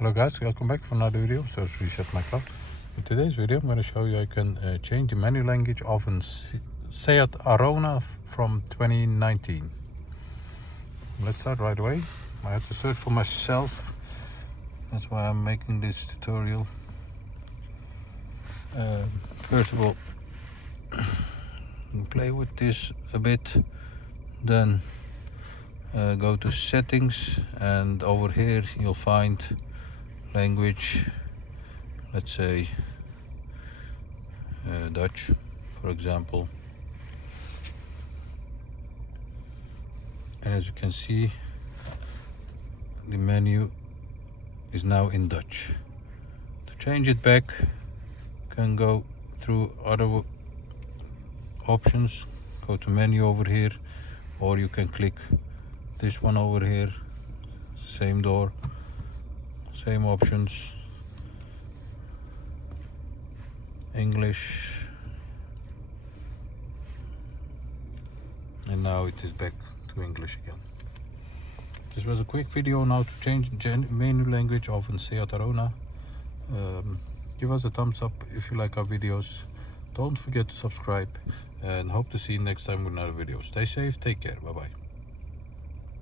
Hello guys, welcome back for another video. So let's reset my cloud. In today's video I'm going to show you I can change the menu language of a Seat Arona from 2019. Let's start right away. I had to search for myself. That's why I'm making this tutorial. First of all, play with this a bit, then go to settings, and over here you'll find language, let's say Dutch for example, and as you can see the menu is now in Dutch. To change it back, you can go through other options, go to menu over here, or you can click this one over here, same door, same options, English, and now it is back to English again. This was a quick video now to change menu language of a Seat Arona. Give us a thumbs up if you like our videos. Don't forget to subscribe, and hope to see you next time with another video. Stay safe, take care, bye bye.